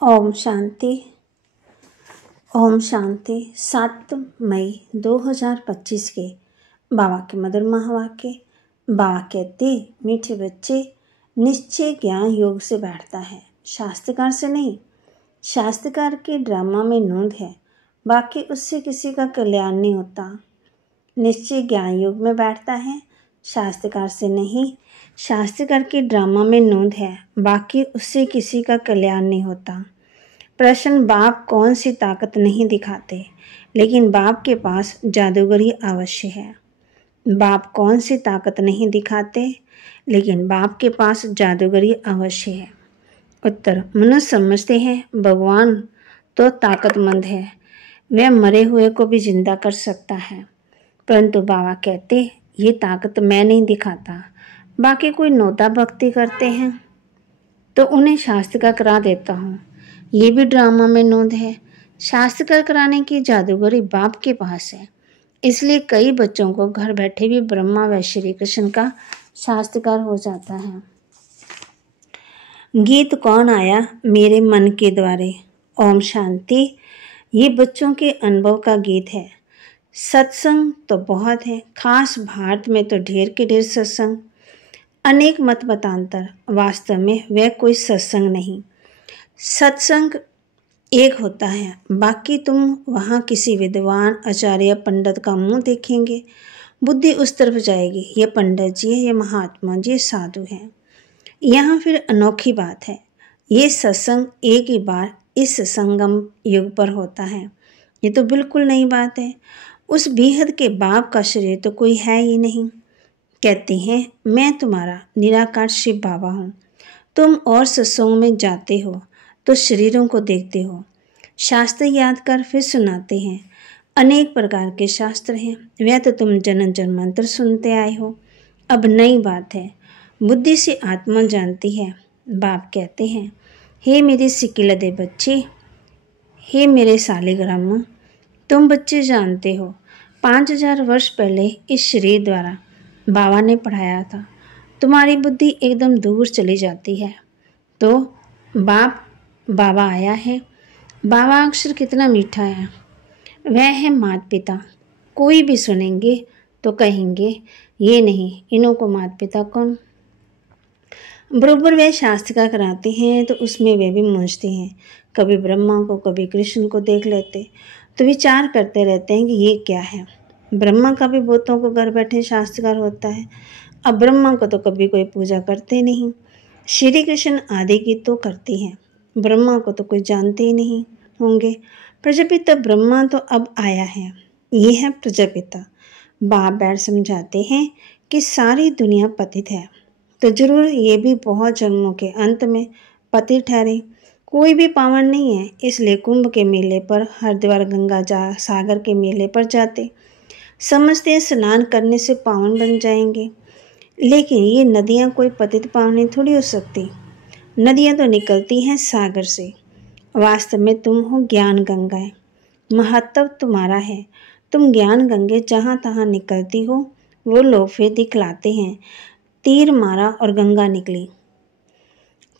ओम शांति। ओम शांति। 7 मई 2025 के बाबा के मधुर महावाक्य। बाबा कहते, मीठे बच्चे, निश्चय ज्ञान योग से बैठता है, शास्त्रकार से नहीं। शास्त्रकार के ड्रामा में नोंद है, बाकी उससे किसी का कल्याण नहीं होता। निश्चय ज्ञान योग में बैठता है, शास्त्रकार से नहीं। शास्त्रकार के ड्रामा में नोंद है, बाकी उससे किसी का कल्याण नहीं होता। प्रश्न, बाप कौन सी ताकत नहीं दिखाते, लेकिन बाप के पास जादूगरी अवश्य है। बाप कौन सी ताकत नहीं दिखाते, लेकिन बाप के पास जादूगरी अवश्य है। उत्तर, मनुष्य समझते हैं भगवान तो ताकतमंद है, वह मरे हुए को भी जिंदा कर सकता है, परंतु बाबा कहते ये ताकत मैं नहीं दिखाता। बाकी कोई नौता भक्ति करते हैं तो उन्हें शास्त्र का करा देता हूँ। ये भी ड्रामा में नोंद है। शास्त्रकार कराने की जादूगरी बाप के पास है, इसलिए कई बच्चों को घर बैठे भी ब्रह्मा व श्री कृष्ण का शास्त्रकार हो जाता है। गीत कौन आया मेरे मन के द्वारे। ओम शांति। ये बच्चों के अनुभव का गीत है। सत्संग तो बहुत है, खास भारत में तो ढेर के ढेर सत्संग, अनेक मत मतांतर। वास्तव में वह कोई सत्संग नहीं। सत्संग एक होता है, बाकी तुम वहाँ किसी विद्वान आचार्य पंडित का मुंह देखेंगे, बुद्धि उस तरफ जाएगी, ये पंडित जी है, ये महात्मा जी, साधु हैं। यहाँ फिर अनोखी बात है, ये सत्संग एक ही बार इस संगम युग पर होता है। ये तो बिल्कुल नई बात है। उस बेहद के बाप का शरीर तो कोई है ही नहीं। कहते हैं मैं तुम्हारा निराकार शिव बाबा हूँ। तुम और सत्संग में जाते हो तो शरीरों को देखते हो। शास्त्र याद कर फिर सुनाते हैं। अनेक प्रकार के शास्त्र हैं, वह तो तुम जन्म जन्मांतर सुनते आए हो। अब नई बात है, बुद्धि से आत्मा जानती है। बाप कहते हैं, हे मेरे सिकिलदे बच्चे, हे मेरे सालिग्राम, तुम बच्चे जानते हो 5000 वर्ष पहले इस शरीर द्वारा बाबा ने पढ़ाया था। तुम्हारी बुद्धि एकदम दूर चली जाती है तो बाबा आया है। बाबा अक्षर कितना मीठा है, वह है माता पिता। कोई भी सुनेंगे तो कहेंगे ये नहीं, इन्हों को माता पिता कौन। बरोबर वे शास्त्र का कराते हैं तो उसमें वे भी मूंझते हैं। कभी ब्रह्मा को कभी कृष्ण को देख लेते तो विचार करते रहते हैं कि ये क्या है। ब्रह्मा का भी बहुतों को घर बैठे शास्त्रकार होता है। अब ब्रह्मा को तो कभी कोई पूजा करते नहीं। श्री कृष्ण आदि की तो करती हैं, ब्रह्मा को तो कोई जानते ही नहीं होंगे। प्रजापिता ब्रह्मा तो अब आया है, ये है प्रजापिता। बाप बैठ समझाते हैं कि सारी दुनिया पतित है, तो जरूर ये भी बहुत जन्मों के अंत में पतित ठहरे। कोई भी पावन नहीं है, इसलिए कुंभ के मेले पर, हरिद्वार गंगा सागर के मेले पर जाते, समझते हैं स्नान करने से पावन बन जाएंगे। लेकिन ये नदियाँ कोई पतित पावनी थोड़ी हो सकती। नदियाँ तो निकलती हैं सागर से। वास्तव में तुम हो ज्ञान गंगाएं, महत्व तुम्हारा है। तुम ज्ञान गंगे जहाँ तहाँ निकलती हो, वो लोग फिर दिखलाते हैं तीर मारा और गंगा निकली।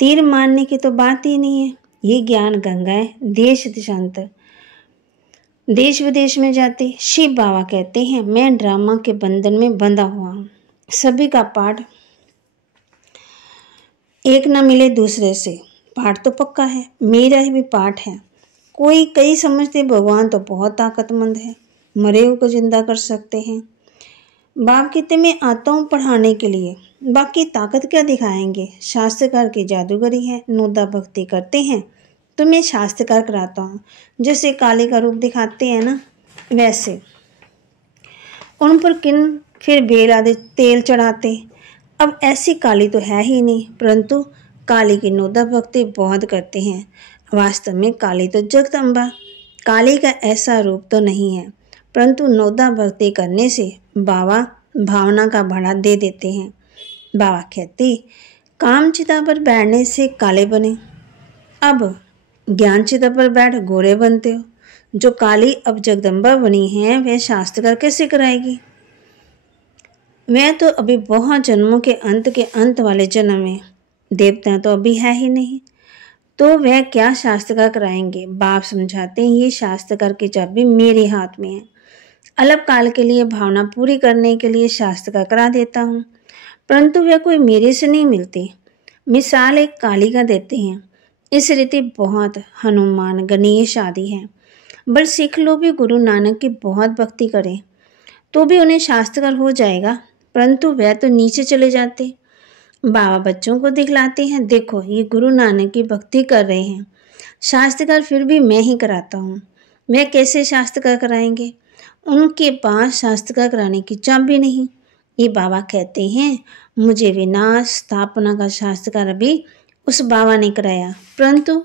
तीर मारने की तो बात ही नहीं है। ये ज्ञान गंगाएं देश देशांतर, देश विदेश में जाते। शिव बाबा कहते हैं मैं ड्रामा के बंधन में बंधा हुआ हूँ। सभी का पाठ एक न मिले दूसरे से। पाठ तो पक्का है, मेरा ही भी पाठ है। कई समझते भगवान तो बहुत ताकतमंद है, मरे हुए को जिंदा कर सकते हैं। बाप कहते मैं आता हूँ पढ़ाने के लिए, बाकी ताकत क्या दिखाएंगे। शास्त्रकार की जादूगरी है, नोदा भक्ति करते हैं तो मैं शास्त्रकार कराता हूँ। जैसे काली का रूप दिखाते हैं ना, वैसे उन पर किन फिर बेल आदि तेल चढ़ाते। अब ऐसी काली तो है ही नहीं, परंतु काली की नोदा भक्ति बहुत करते हैं। वास्तव में काली तो जगदम्बा, काली का ऐसा रूप तो नहीं है, परंतु नोदा भक्ति करने से बाबा भावना का बढ़ा दे देते हैं। बाबा कहते काम चिता पर बैठने से काले बने, अब ज्ञान चिता पर बैठ गोरे बनते हो। जो काली अब जगदम्बा बनी है वह शास्त्रकार कैसे कराएगी। वह तो अभी बहुत जन्मों के अंत वाले जन्म में, देवता तो अभी है ही नहीं। तो वह क्या शास्त्रकार कराएंगे। बाप समझाते हैं, ये शास्त्रकार की चाबी मेरे हाथ में है। अल्पकाल के लिए भावना पूरी करने के लिए शास्त्रकार करा देता हूँ, परंतु वह कोई मेरे से नहीं मिलती। मिसाल एक काली का देते हैं। इस रीति बहुत हनुमान, गणेश आदि हैं। बल सिख लोग भी गुरु नानक की बहुत भक्ति करें तो भी उन्हें शास्त्रकार हो जाएगा, परंतु वह तो नीचे चले जाते। बाबा बच्चों को दिखलाते हैं, देखो ये गुरु नानक की भक्ति कर रहे हैं, शास्त्रकार फिर भी मैं ही कराता हूँ। वह कैसे शास्त्रकार कराएंगे, उनके पास शास्त्रकार कराने की चाबी नहीं। ये बाबा कहते हैं, मुझे विनाश स्थापना का शास्त्रकार अभी उस बाबा ने कराया, परंतु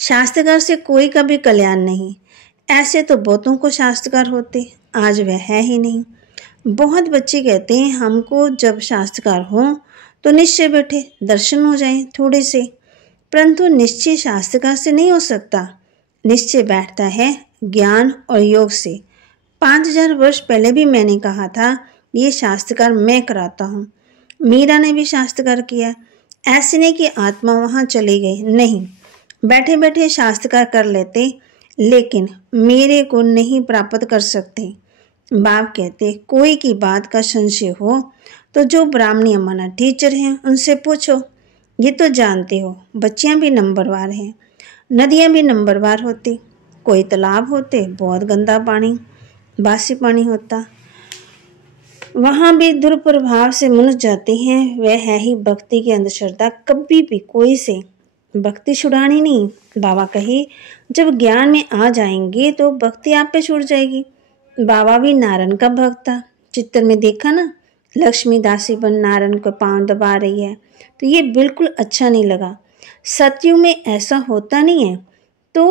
शास्त्रकार से कोई का भी कल्याण नहीं। ऐसे तो बहुतों को शास्त्रकार होते, आज वह है ही नहीं। बहुत बच्चे कहते हैं, हमको जब शास्त्रकार हो तो निश्चय बैठे दर्शन हो जाएं थोड़े से, परंतु निश्चय शास्त्रकार से नहीं हो सकता। निश्चय बैठता है ज्ञान और योग से। 5000 वर्ष पहले भी मैंने कहा था, ये शास्त्रकार मैं कराता हूँ। मीरा ने भी शास्त्रकार किया। ऐसे नहीं कि आत्मा वहाँ चली गई, नहीं, बैठे बैठे शास्त्रकार कर लेते, लेकिन मेरे को नहीं प्राप्त कर सकते। बाप कहते, कोई की बात का संशय हो तो जो ब्राह्मणी अम्मा टीचर हैं उनसे पूछो। ये तो जानते हो बच्चियां भी नंबरवार हैं, नदियां भी नंबरवार होती। कोई तालाब होते बहुत गंदा पानी, बासी पानी होता, वहाँ भी दुर्प्रभाव से मनुष्य जाते हैं। वह है ही भक्ति की अंधश्रद्धा। कभी भी कोई से भक्ति छुड़ानी नहीं। बाबा कहे, जब ज्ञान में आ जाएंगे तो भक्ति आप पे छूट जाएगी। बाबा भी नारायण का भक्त था। चित्र में देखा ना, लक्ष्मी दासी बन नारायण को पांव दबा रही है, तो ये बिल्कुल अच्छा नहीं लगा। सतयुग में ऐसा होता नहीं है। तो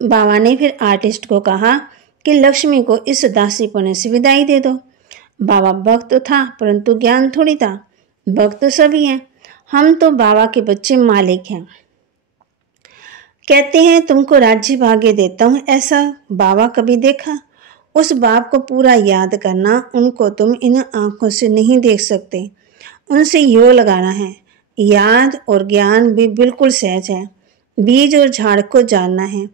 बाबा ने फिर आर्टिस्ट को कहा कि लक्ष्मी को इस दासीपने से विदाई दे दो। बाबा भक्त तो था, परंतु ज्ञान थोड़ी था। भक्त तो सभी हैं, हम तो बाबा के बच्चे मालिक हैं। कहते हैं तुमको राज्य भाग्य देता हूँ, ऐसा बाबा कभी देखा? उस बाप को पूरा याद करना, उनको तुम इन आंखों से नहीं देख सकते, उनसे योग लगाना है। याद और ज्ञान भी बिल्कुल सहज है। बीज और झाड़ को जानना है।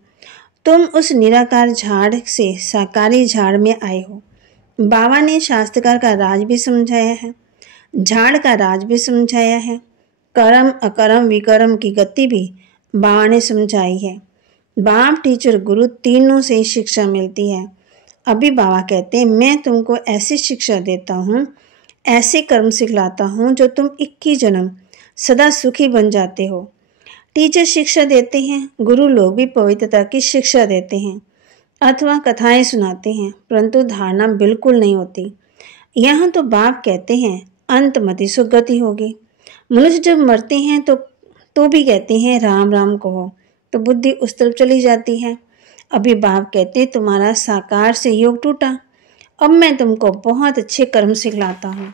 तुम उस निराकार झाड़ से साकारी झाड़ में आए हो। बाबा ने शास्त्रकार का राज भी समझाया है, झाड़ का राज भी समझाया है, कर्म अकर्म विकर्म की गति भी बाबा ने समझाई है। बाप टीचर गुरु तीनों से शिक्षा मिलती है। अभी बाबा कहते हैं, मैं तुमको ऐसी शिक्षा देता हूँ, ऐसे कर्म सिखलाता हूँ जो तुम 21 जन्म सदा सुखी बन जाते हो। टीचर शिक्षा देते हैं, गुरु लोग भी पवित्रता की शिक्षा देते हैं अथवा कथाएं सुनाते हैं, परंतु धारणा बिल्कुल नहीं होती। यहाँ तो बाप कहते हैं अंतमति सुगति होगी। मनुष्य जब मरते हैं तो भी कहते हैं राम राम कहो, तो बुद्धि उस तरफ चली जाती है। अभी बाप कहते तुम्हारा साकार से योग टूटा, अब मैं तुमको बहुत अच्छे कर्म सिखलाता हूँ।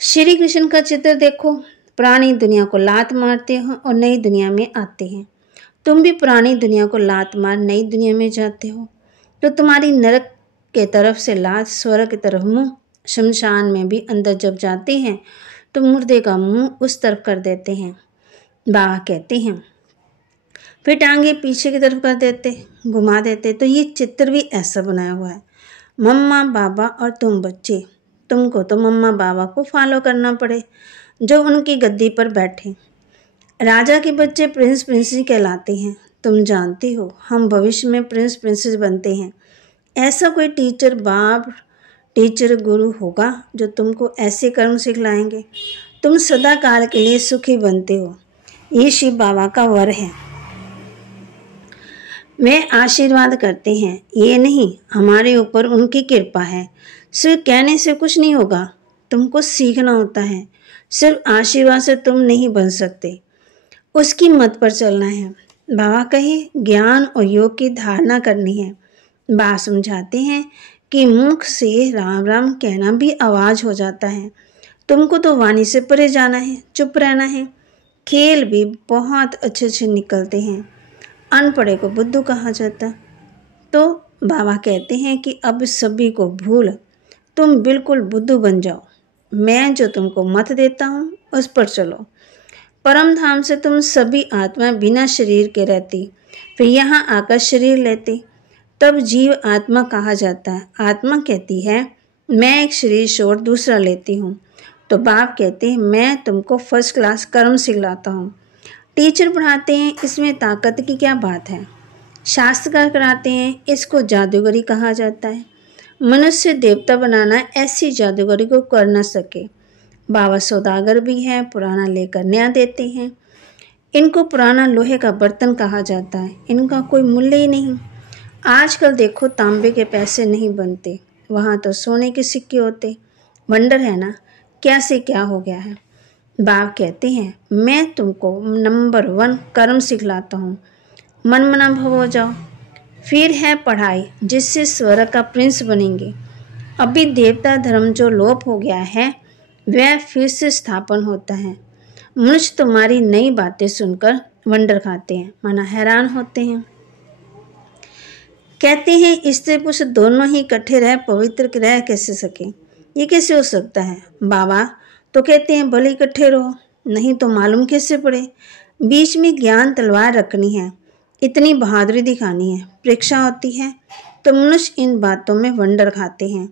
श्री कृष्ण का चित्र देखो, पुरानी दुनिया को लात मारते हो और नई दुनिया में आते हैं। तुम भी पुरानी दुनिया को लात मार नई दुनिया में जाते हो। तो तुम्हारी नरक के तरफ से लात, स्वर्ग की तरफ मुंह, शमशान में भी अंदर जब जाते हैं तो मुर्दे का मुंह उस तरफ कर देते हैं। बाबा कहते हैं फिर टांगे पीछे की तरफ कर देते, घुमा देते। तो ये चित्र भी ऐसा बनाया हुआ है। मम्मा बाबा और तुम बच्चे, तुमको तो मम्मा बाबा को फॉलो करना पड़े जो उनकी गद्दी पर बैठे। राजा के बच्चे प्रिंस प्रिंसेस कहलाते हैं। तुम जानते हो हम भविष्य में प्रिंस प्रिंसेस बनते हैं। ऐसा कोई टीचर बाप, टीचर गुरु होगा जो तुमको ऐसे कर्म सिखलाएंगे। तुम सदा काल के लिए सुखी बनते हो। ये शिव बाबा का वर है। वे आशीर्वाद करते हैं, ये नहीं हमारे ऊपर उनकी कृपा है। सिर्फ कहने से कुछ नहीं होगा, तुमको सीखना होता है। सिर्फ आशीर्वाद से तुम नहीं बन सकते, उसकी मत पर चलना है। बाबा कहे ज्ञान और योग की धारणा करनी है। बाबा समझाते हैं कि मुख से राम राम कहना भी आवाज़ हो जाता है। तुमको तो वाणी से परे जाना है, चुप रहना है। खेल भी बहुत अच्छे अच्छे निकलते हैं। अनपढ़े को बुद्धू कहा जाता। तो बाबा कहते हैं कि अब सभी को भूल तुम बिल्कुल बुद्धू बन जाओ। मैं जो तुमको मत देता हूँ उस पर चलो। परम धाम से तुम सभी आत्माएं बिना शरीर के रहती, फिर यहाँ आकर शरीर लेती, तब जीव आत्मा कहा जाता है। आत्मा कहती है मैं एक शरीर छोड़ दूसरा लेती हूँ, तो बाप कहते हैं मैं तुमको फर्स्ट क्लास कर्म सिखलाता हूँ। टीचर पढ़ाते हैं, इसमें ताकत की क्या बात है। शास्त्रकार कराते हैं, इसको जादूगरी कहा जाता है। मनुष्य देवता बनाना ऐसी जादूगरी को कर न सके। बाबा सौदागर भी है, पुराना लेकर नया देते हैं। इनको पुराना लोहे का बर्तन कहा जाता है, इनका कोई मूल्य ही नहीं। आजकल देखो तांबे के पैसे नहीं बनते, वहाँ तो सोने के सिक्के होते। वंडर है ना, क्या से क्या हो गया है। बाप कहते हैं मैं तुमको नंबर 1 कर्म सिखलाता हूँ, मनमना भव हो जाओ। फिर है पढ़ाई, जिससे स्वर्ग का प्रिंस बनेंगे। अभी देवता धर्म जो लोप हो गया है वह फिर से स्थापन होता है। मनुष्य तुम्हारी नई बातें सुनकर वंडर खाते हैं, माना हैरान होते हैं। कहते हैं स्त्री पुरुष दोनों ही इकट्ठे रह पवित्र रह कैसे सके, ये कैसे हो सकता है। बाबा तो कहते हैं भले इकट्ठे रहो, नहीं तो मालूम कैसे पड़े। बीच में ज्ञान तलवार रखनी है, इतनी बहादुरी दिखानी है, परीक्षा होती है। तो मनुष्य इन बातों में वंडर खाते हैं,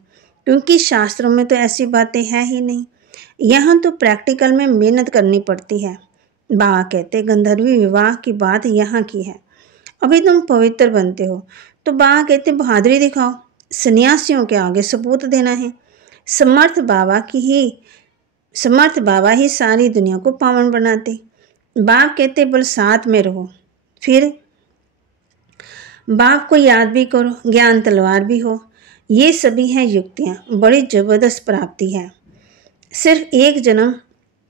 क्योंकि शास्त्रों में तो ऐसी बातें हैं ही नहीं। यहाँ तो प्रैक्टिकल में मेहनत करनी पड़ती है। बाबा कहते गंधर्वी विवाह की बात यहाँ की है, अभी तुम पवित्र बनते हो। तो बाबा कहते बहादुरी दिखाओ, सन्यासियों के आगे सबूत देना है। समर्थ बाबा ही सारी दुनिया को पावन बनाते। बाप कहते बल साथ में रहो, फिर बाप को याद भी करो, ज्ञान तलवार भी हो। ये सभी हैं युक्तियाँ, बड़ी ज़बरदस्त प्राप्ति है। सिर्फ एक जन्म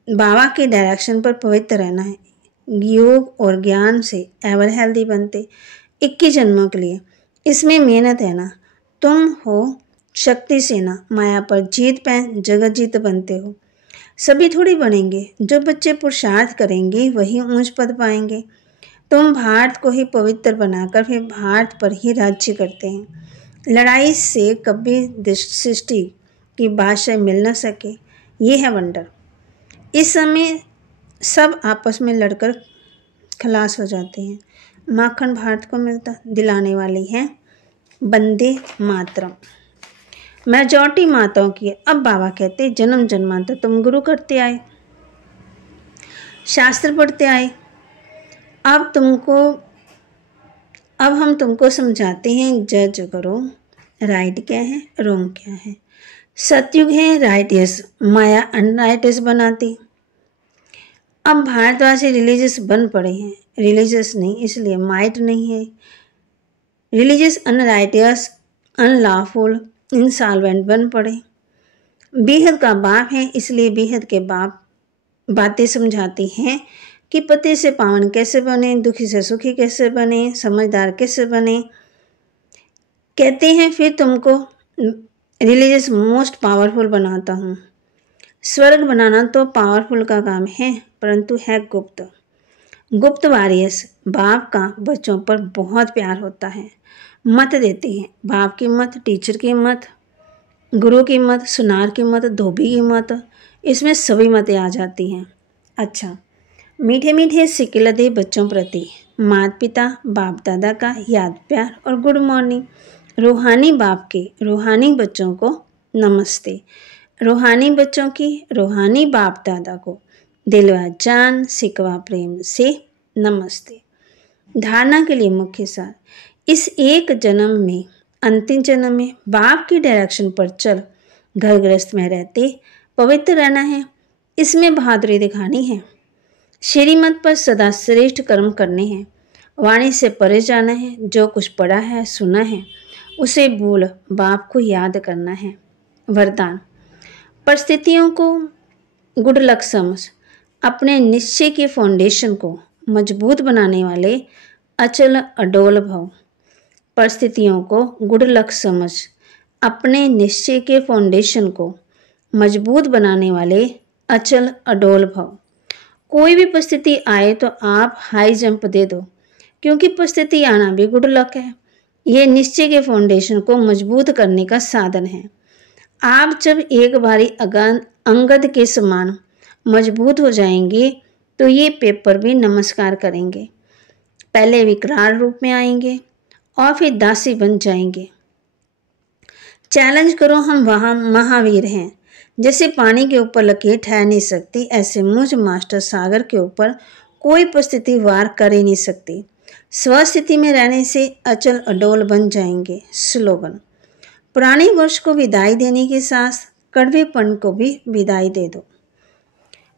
बाबा के डायरेक्शन पर पवित्र रहना है। योग और ज्ञान से एवर हेल्दी बनते 21 जन्मों के लिए। इसमें मेहनत है ना। तुम हो शक्ति सेना, माया पर जीत पाए जगत जीत बनते हो। सभी थोड़ी बनेंगे, जो बच्चे पुरुषार्थ करेंगे वही ऊंच पद पाएंगे। तुम भारत को ही पवित्र बनाकर फिर भारत पर ही राज्य करते हैं। लड़ाई से कभी सृष्टि की बादशाह मिल न सके, ये है वंडर। इस समय सब आपस में लड़कर खलास हो जाते हैं, माखन भारत को मिलता। दिलाने वाली है वंदे मातरम। मेजॉरिटी माताओं की है। अब बाबा कहते जन्म जन्मांतर तुम गुरु करते आए, शास्त्र पढ़ते आए। अब हम तुमको समझाते हैं जज करो, राइट क्या है रॉन्ग क्या है। सतयुग है राइटियस, माया अनराइटियस बनाती। अब भारतवासी रिलीजियस बन पड़े हैं, रिलीजियस नहीं इसलिए माइट नहीं है। रिलीजियस अनराइटियस, अनलॉफुल, इंसॉल्वेंट बन पड़े। बेहद का बाप है, इसलिए बेहद के बाप बातें समझाती हैं कि पति से पावन कैसे बने, दुखी से सुखी कैसे बने, समझदार कैसे बने। कहते हैं फिर तुमको रिलीजियस मोस्ट पावरफुल बनाता हूँ। स्वर्ग बनाना तो पावरफुल का काम है, परंतु है गुप्त वारियस। बाप का बच्चों पर बहुत प्यार होता है, मत देते हैं। बाप की मत, टीचर की मत, गुरु की मत, सुनार की मत, धोबी की मत, इसमें सभी मतें आ जाती हैं। अच्छा, मीठे मीठे सिक्के दे बच्चों प्रति माता पिता बाप दादा का याद प्यार और गुड मॉर्निंग। रूहानी बाप के रूहानी बच्चों को नमस्ते। रूहानी बच्चों की रूहानी बाप दादा को दिलवा जान सिकवा प्रेम से नमस्ते। धारणा के लिए मुख्य सार, इस एक जन्म में अंतिम जन्म में बाप की डायरेक्शन पर चल घर गृहस्थ में रहते पवित्र रहना है। इसमें बहादुरी दिखानी है, श्रीमत पर सदा श्रेष्ठ कर्म करने हैं, वाणी से परे जाना है। जो कुछ पढ़ा है सुना है उसे भूल बाप को याद करना है। वरदान, परिस्थितियों को गुड लक समझ अपने निश्चय के फाउंडेशन को मजबूत बनाने वाले अचल अडोल भव। परिस्थितियों को गुड लक समझ अपने निश्चय के फाउंडेशन को मजबूत बनाने वाले अचल अडोल भव। कोई भी परिस्थिति आए तो आप हाई जंप दे दो, क्योंकि परिस्थिति आना भी गुड लक है। ये निश्चय के फाउंडेशन को मजबूत करने का साधन है। आप जब एक बारी अंगद के समान मजबूत हो जाएंगे तो ये पेपर भी नमस्कार करेंगे। पहले विकराल रूप में आएंगे और फिर दासी बन जाएंगे। चैलेंज करो, हम वहाँ महावीर हैं। जैसे पानी के ऊपर लकीर ठहर नहीं सकती, ऐसे मुझ मास्टर सागर के ऊपर कोई परिस्थिति वार कर ही नहीं सकती। स्वस्थिति में रहने से अचल अडोल बन जाएंगे। स्लोगन: पुराने वर्ष को विदाई देने के साथ कड़वेपन को भी विदाई दे दो।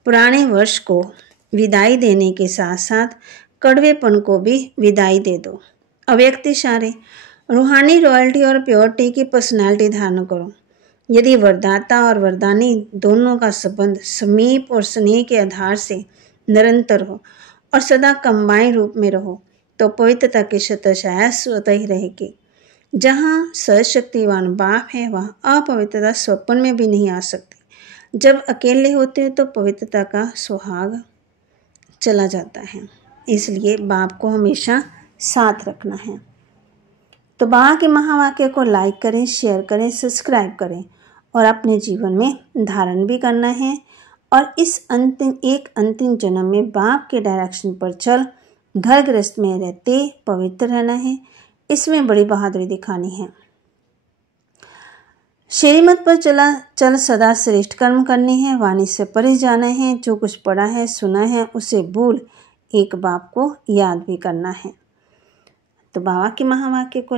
पुराने वर्ष को विदाई देने के साथ साथ कड़वेपन को भी विदाई दे दो। अव्यक्त इशारे: रूहानी रॉयल्टी और प्योरिटी की पर्सनालिटी धारण करो। यदि वरदाता और वरदानी दोनों का संबंध समीप और स्नेह के आधार से निरंतर हो और सदा कंबाइन रूप में रहो, तो पवित्रता की छत्रछाया स्वतः ही रहेगी। जहाँ सर्वशक्तिवान बाप है, वहाँ अपवित्रता स्वप्न में भी नहीं आ सकती। जब अकेले होते हैं तो पवित्रता का सुहाग चला जाता है। इसलिए बाप को हमेशा साथ रखना है। तो बाबा के महावाक्य को लाइक करें, शेयर करें, सब्सक्राइब करें और अपने जीवन में धारण भी करना है। और इस अंतिम जन्म में बाप के डायरेक्शन पर चल घर गृहस्थ में रहते पवित्र रहना है। इसमें बड़ी बहादुरी दिखानी है। श्रीमत पर चल सदा श्रेष्ठ कर्म करने हैं, वाणी से परे जाना है। जो कुछ पढ़ा है सुना है उसे भूल एक बाप को याद भी करना है। तो बाबा के महावाक्य को